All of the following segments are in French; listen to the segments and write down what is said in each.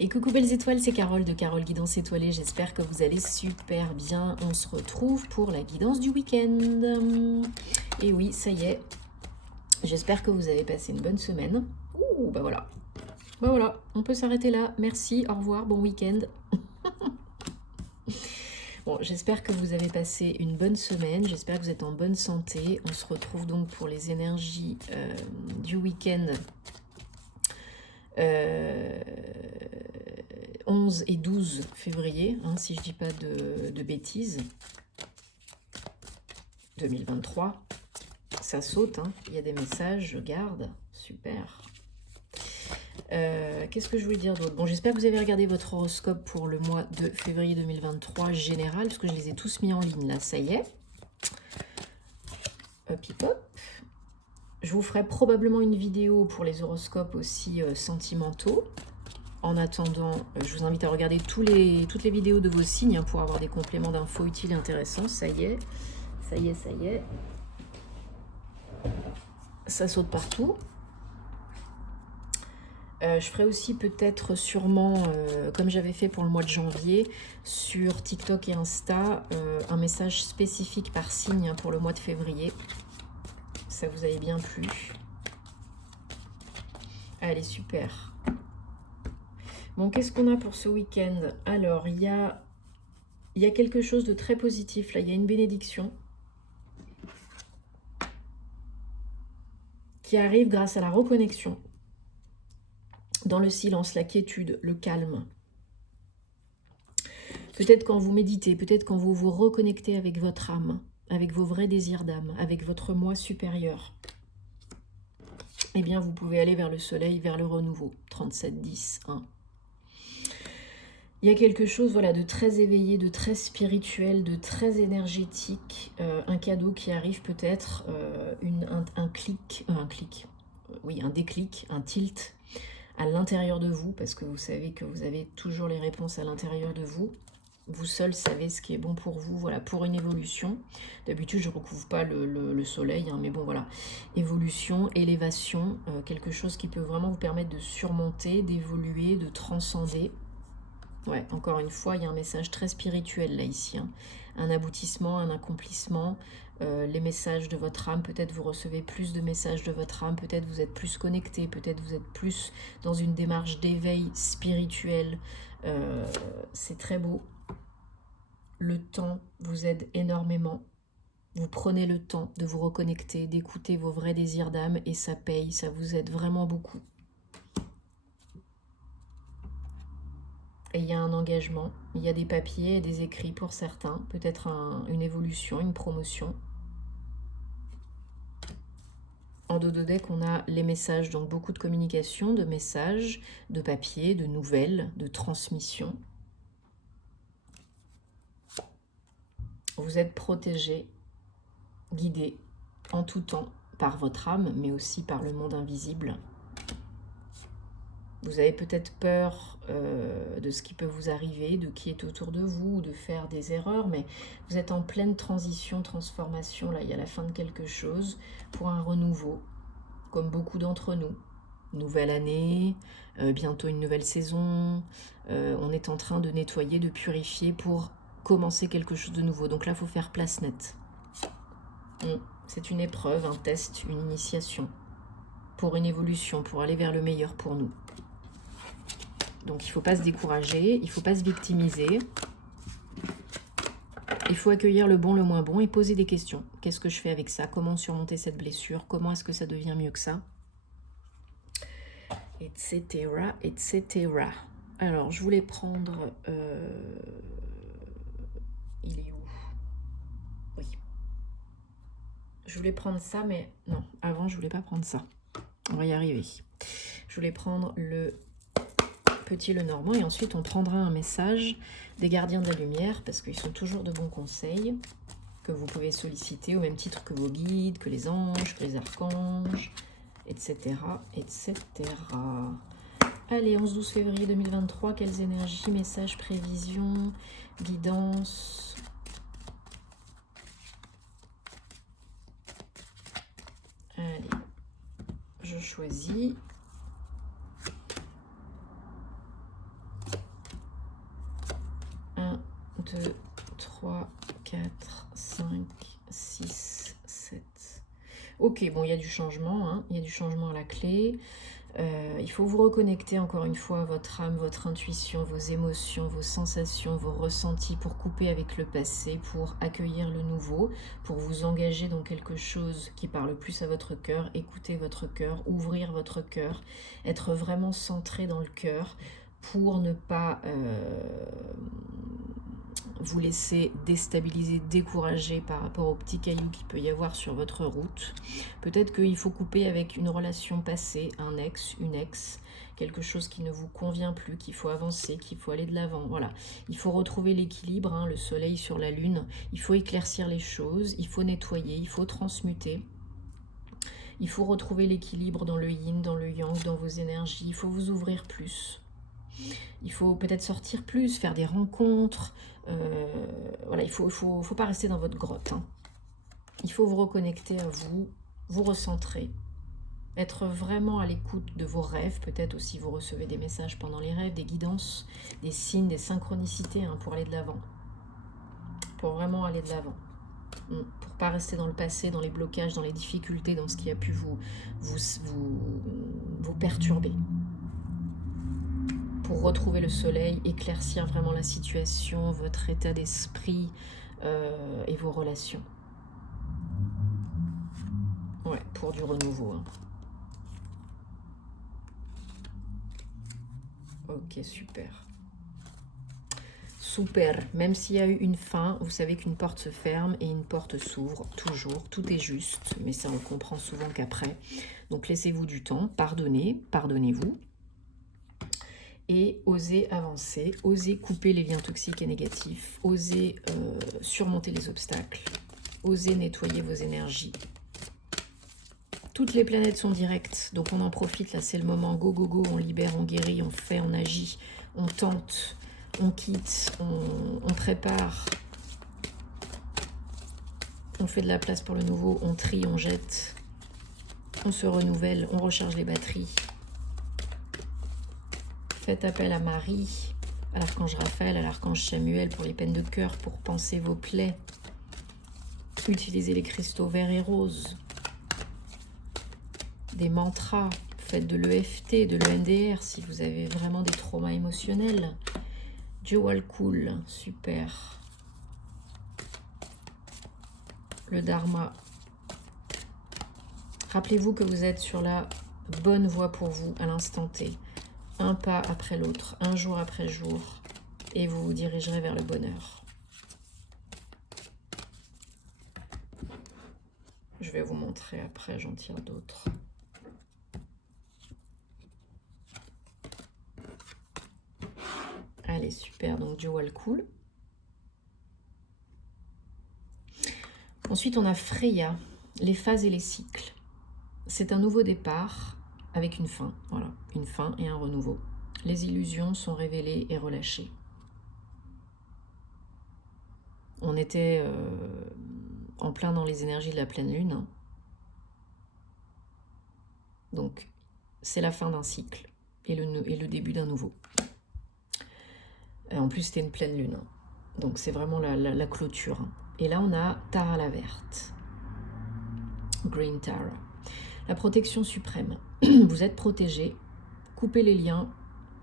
Et coucou belles étoiles, c'est Carole de Carole Guidance Étoilée. J'espère que vous allez super bien. On se retrouve pour la guidance du week-end. Et oui, ça y est. J'espère que vous avez passé une bonne semaine. Ouh, bah voilà. Bah voilà, on peut s'arrêter là. Merci, au revoir, bon week-end. Bon, j'espère que vous avez passé une bonne semaine. J'espère que vous êtes en bonne santé. On se retrouve donc pour les énergies du week-end. 11 et 12 février, hein, si je dis pas de bêtises. 2023, ça saute, hein. Il y a des messages, je garde, super. Qu'est-ce que je voulais dire d'autre? Bon, j'espère que vous avez regardé votre horoscope pour le mois de février 2023 général, parce que je les ai tous mis en ligne, là, ça y est. Hop, hop, hop. Je vous ferai probablement une vidéo pour les horoscopes aussi sentimentaux. En attendant, je vous invite à regarder toutes les vidéos de vos signes hein, pour avoir des compléments d'infos utiles et intéressants. Ça y est, ça y est, ça y est. Ça saute partout. Je ferai aussi peut-être sûrement, comme j'avais fait pour le mois de janvier, sur TikTok et Insta, un message spécifique par signe hein, pour le mois de février. Ça vous avait bien plu. Allez, super. Bon, qu'est-ce qu'on a pour ce week-end? Alors, il y a quelque chose de très positif. Là, il y a une bénédiction qui arrive grâce à la reconnexion. Dans le silence, la quiétude, le calme. Peut-être quand vous méditez, peut-être quand vous vous reconnectez avec votre âme, avec vos vrais désirs d'âme, avec votre moi supérieur. Eh bien, vous pouvez aller vers le soleil, vers le renouveau. 37, 10, 1. Il y a quelque chose voilà, de très éveillé, de très spirituel, de très énergétique. Un cadeau qui arrive peut-être, un déclic, un tilt à l'intérieur de vous, parce que vous savez que vous avez toujours les réponses à l'intérieur de vous. Vous seul savez ce qui est bon pour vous, voilà, pour une évolution. D'habitude, je ne recouvre pas le soleil, hein, mais bon, voilà. Évolution, élévation, quelque chose qui peut vraiment vous permettre de surmonter, d'évoluer, de transcender. Ouais, encore une fois, il y a un message très spirituel là, ici. Hein. Un aboutissement, un accomplissement, les messages de votre âme. Peut-être vous recevez plus de messages de votre âme, peut-être vous êtes plus connecté, peut-être vous êtes plus dans une démarche d'éveil spirituel. C'est très beau. Le temps vous aide énormément. Vous prenez le temps de vous reconnecter, d'écouter vos vrais désirs d'âme et ça paye, ça vous aide vraiment beaucoup. Et il y a un engagement, il y a des papiers et des écrits pour certains, peut-être une évolution, une promotion. En dos de deck, on a les messages, donc beaucoup de communication, de messages, de papiers, de nouvelles, de transmission. Vous êtes protégé, guidé en tout temps par votre âme, mais aussi par le monde invisible. Vous avez peut-être peur de ce qui peut vous arriver, de qui est autour de vous, de faire des erreurs, mais vous êtes en pleine transition, transformation. Là, il y a la fin de quelque chose pour un renouveau, comme beaucoup d'entre nous. Nouvelle année, bientôt une nouvelle saison. On est en train de nettoyer, de purifier pour commencer quelque chose de nouveau. Donc là, il faut faire place nette. C'est une épreuve, un test, une initiation pour une évolution, pour aller vers le meilleur pour nous. Donc il ne faut pas se décourager, il ne faut pas se victimiser. Il faut accueillir le bon, le moins bon et poser des questions. Qu'est-ce que je fais avec ça? Comment surmonter cette blessure? Comment est-ce que ça devient mieux que ça? Etc. etc. Alors, je voulais prendre... Il est où? Oui. Je voulais prendre ça, mais non. Avant, je voulais pas prendre ça. On va y arriver. Je voulais prendre le... petit le normand et ensuite on prendra un message des gardiens de la lumière parce qu'ils sont toujours de bons conseils que vous pouvez solliciter au même titre que vos guides, que les anges, que les archanges, etc. etc. Allez, 11-12 février 2023, quelles énergies, messages, prévisions, guidance. Allez, je choisis. 2, 3, 4, 5, 6, 7. Ok, bon, il y a du changement, hein, il y a du changement à la clé. Il faut vous reconnecter encore une fois à votre âme, votre intuition, vos émotions, vos sensations, vos ressentis pour couper avec le passé, pour accueillir le nouveau, pour vous engager dans quelque chose qui parle plus à votre cœur, écouter votre cœur, ouvrir votre cœur, être vraiment centré dans le cœur pour ne pas vous laisser déstabiliser, décourager par rapport aux petits cailloux qu'il peut y avoir sur votre route. Peut-être qu'il faut couper avec une relation passée, un ex, une ex, quelque chose qui ne vous convient plus, qu'il faut avancer, qu'il faut aller de l'avant. Voilà, il faut retrouver l'équilibre, hein, le soleil sur la lune. Il faut éclaircir les choses, il faut nettoyer, il faut transmuter. Il faut retrouver l'équilibre dans le yin, dans le yang, dans vos énergies. Il faut vous ouvrir plus. Il faut peut-être sortir plus, faire des rencontres. Voilà, il faut pas rester dans votre grotte. Hein. Il faut vous reconnecter à vous, vous recentrer, être vraiment à l'écoute de vos rêves. Peut-être aussi vous recevez des messages pendant les rêves, des guidances, des signes, des synchronicités, hein, pour aller de l'avant. Pour vraiment aller de l'avant. Pour pas rester dans le passé, dans les blocages, dans les difficultés, dans ce qui a pu vous perturber. Pour retrouver le soleil, éclaircir vraiment la situation, votre état d'esprit et vos relations. Ouais, pour du renouveau. Hein. Ok, super. Super. Même s'il y a eu une fin, vous savez qu'une porte se ferme et une porte s'ouvre toujours. Tout est juste, mais ça on comprend souvent qu'après. Donc laissez-vous du temps, pardonnez, pardonnez-vous. Et osez avancer, osez couper les liens toxiques et négatifs, osez surmonter les obstacles, osez nettoyer vos énergies. Toutes les planètes sont directes, donc on en profite, là c'est le moment, go go go, on libère, on guérit, on fait, on agit, on tente, on quitte, on prépare, on fait de la place pour le nouveau, on trie, on jette, on se renouvelle, on recharge les batteries. Faites appel à Marie, à l'archange Raphaël, à l'archange Samuel pour les peines de cœur, pour panser vos plaies. Utilisez les cristaux verts et roses. Des mantras, faites de l'EFT, de l'EMDR si vous avez vraiment des traumas émotionnels. Dual Cool, super. Le Dharma. Rappelez-vous que vous êtes sur la bonne voie pour vous à l'instant T. Un pas après l'autre, un jour après jour, et vous vous dirigerez vers le bonheur. Je vais vous montrer après, j'en tire d'autres. Allez, super, donc Dual Cool. Ensuite, on a Freya, les phases et les cycles. C'est un nouveau départ avec une fin, voilà, une fin et un renouveau. Les illusions sont révélées et relâchées. On était en plein dans les énergies de la pleine lune. Hein. Donc, c'est la fin d'un cycle et le début d'un nouveau. En plus, c'était une pleine lune. Hein. Donc, c'est vraiment la clôture. Hein. Et là, on a Tara la verte. Green Tara. La protection suprême. Vous êtes protégés. Coupez les liens.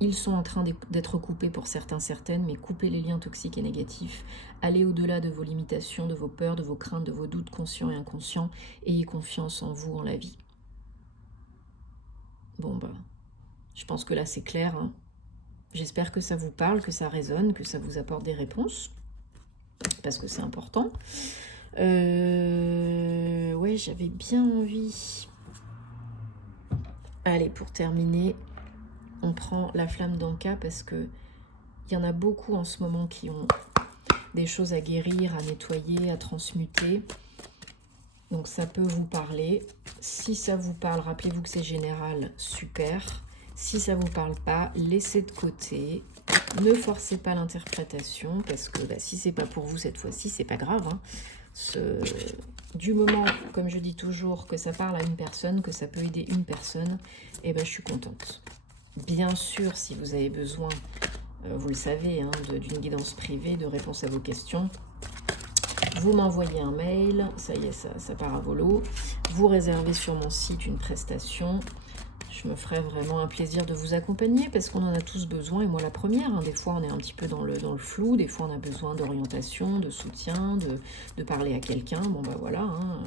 Ils sont en train d'être coupés pour certains, certaines, mais coupez les liens toxiques et négatifs. Allez au-delà de vos limitations, de vos peurs, de vos craintes, de vos doutes conscients et inconscients. Ayez confiance en vous, en la vie. Bon, bah, je pense que là, c'est clair. Hein. J'espère que ça vous parle, que ça résonne, que ça vous apporte des réponses. Parce que c'est important. Ouais, j'avais bien envie. Allez, pour terminer, on prend la flamme d'Anka parce que il y en a beaucoup en ce moment qui ont des choses à guérir, à nettoyer, à transmuter. Donc ça peut vous parler. Si ça vous parle, rappelez-vous que c'est général, super. Si ça ne vous parle pas, laissez de côté. Ne forcez pas l'interprétation parce que bah, si c'est pas pour vous cette fois-ci, c'est pas grave. Hein. Du moment, comme je dis toujours, que ça parle à une personne, que ça peut aider une personne, eh ben, je suis contente. Bien sûr, si vous avez besoin vous le savez, hein, d'une guidance privée, de réponse à vos questions. Vous m'envoyez un mail, ça y est, ça part à volo. Vous réservez sur mon site une prestation. Je me ferai vraiment un plaisir de vous accompagner parce qu'on en a tous besoin, et moi la première. Hein. Des fois, on est un petit peu dans le flou, des fois, on a besoin d'orientation, de soutien, de parler à quelqu'un. Bon, bah voilà, hein,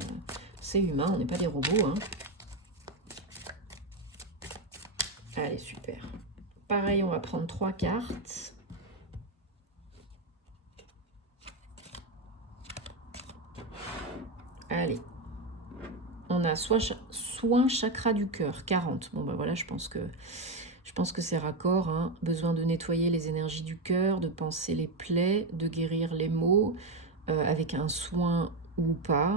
c'est humain, on n'est pas des robots. Hein. Allez, super. Pareil, on va prendre 3 cartes. Allez. On a soin chakra du cœur, 40. Bon, ben voilà, je pense que c'est raccord. Hein. Besoin de nettoyer les énergies du cœur, de panser les plaies, de guérir les maux, avec un soin ou pas.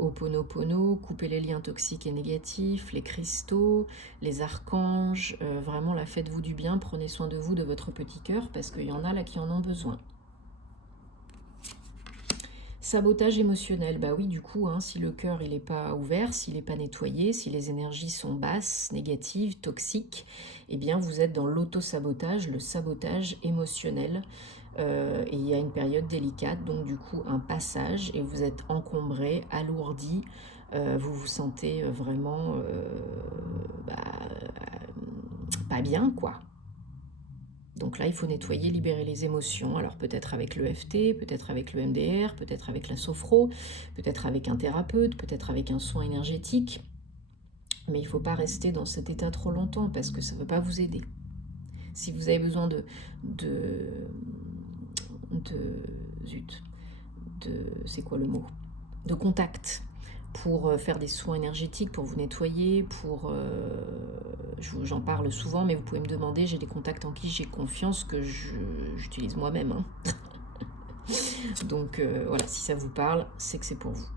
Ho'oponopono, couper les liens toxiques et négatifs, les cristaux, les archanges. Vraiment, là, faites-vous du bien. Prenez soin de vous, de votre petit cœur, parce qu'il y en a là qui en ont besoin. Sabotage émotionnel, bah oui, du coup, hein, si le cœur il n'est pas ouvert, s'il n'est pas nettoyé, si les énergies sont basses, négatives, toxiques, eh bien vous êtes dans l'auto-sabotage, le sabotage émotionnel. Et il y a une période délicate, donc du coup un passage, et vous êtes encombré, alourdi, vous vous sentez vraiment pas bien, quoi. Donc là, il faut nettoyer, libérer les émotions. Alors peut-être avec l'EFT, peut-être avec le MDR, peut-être avec la sophro, peut-être avec un thérapeute, peut-être avec un soin énergétique. Mais il ne faut pas rester dans cet état trop longtemps parce que ça ne va pas vous aider. Si vous avez besoin c'est quoi le mot? De contact pour faire des soins énergétiques, pour vous nettoyer, j'en parle souvent, mais vous pouvez me demander, j'ai des contacts en qui j'ai confiance que j'utilise moi-même. Hein. Donc voilà, si ça vous parle, c'est que c'est pour vous.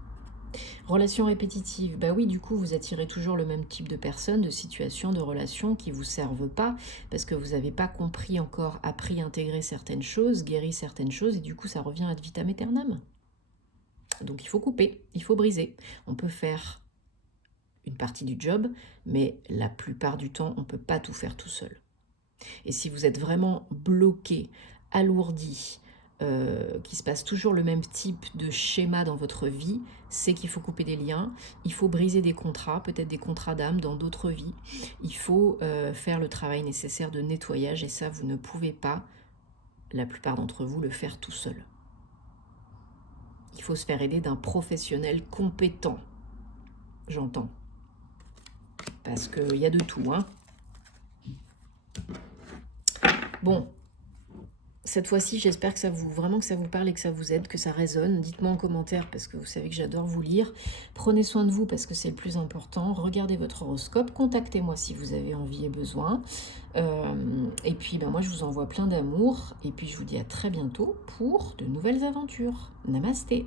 Relations répétitives, bah oui, du coup, vous attirez toujours le même type de personnes, de situations, de relations qui ne vous servent pas, parce que vous n'avez pas compris encore, appris, intégré certaines choses, guéri certaines choses, et du coup, ça revient ad vitam aeternam. Donc il faut couper, il faut briser. On peut faire une partie du job, mais la plupart du temps, on ne peut pas tout faire tout seul. Et si vous êtes vraiment bloqué, alourdi, qu'il se passe toujours le même type de schéma dans votre vie, c'est qu'il faut couper des liens, il faut briser des contrats, peut-être des contrats d'âme dans d'autres vies. Il faut faire le travail nécessaire de nettoyage, et ça, vous ne pouvez pas, la plupart d'entre vous, le faire tout seul. Il faut se faire aider d'un professionnel compétent, j'entends. Parce qu'il y a de tout, hein. Bon, cette fois-ci, j'espère que vraiment que ça vous parle et que ça vous aide, que ça résonne. Dites-moi en commentaire parce que vous savez que j'adore vous lire. Prenez soin de vous parce que c'est le plus important. Regardez votre horoscope. Contactez-moi si vous avez envie et besoin. Et puis, moi, je vous envoie plein d'amour. Et puis, je vous dis à très bientôt pour de nouvelles aventures. Namasté.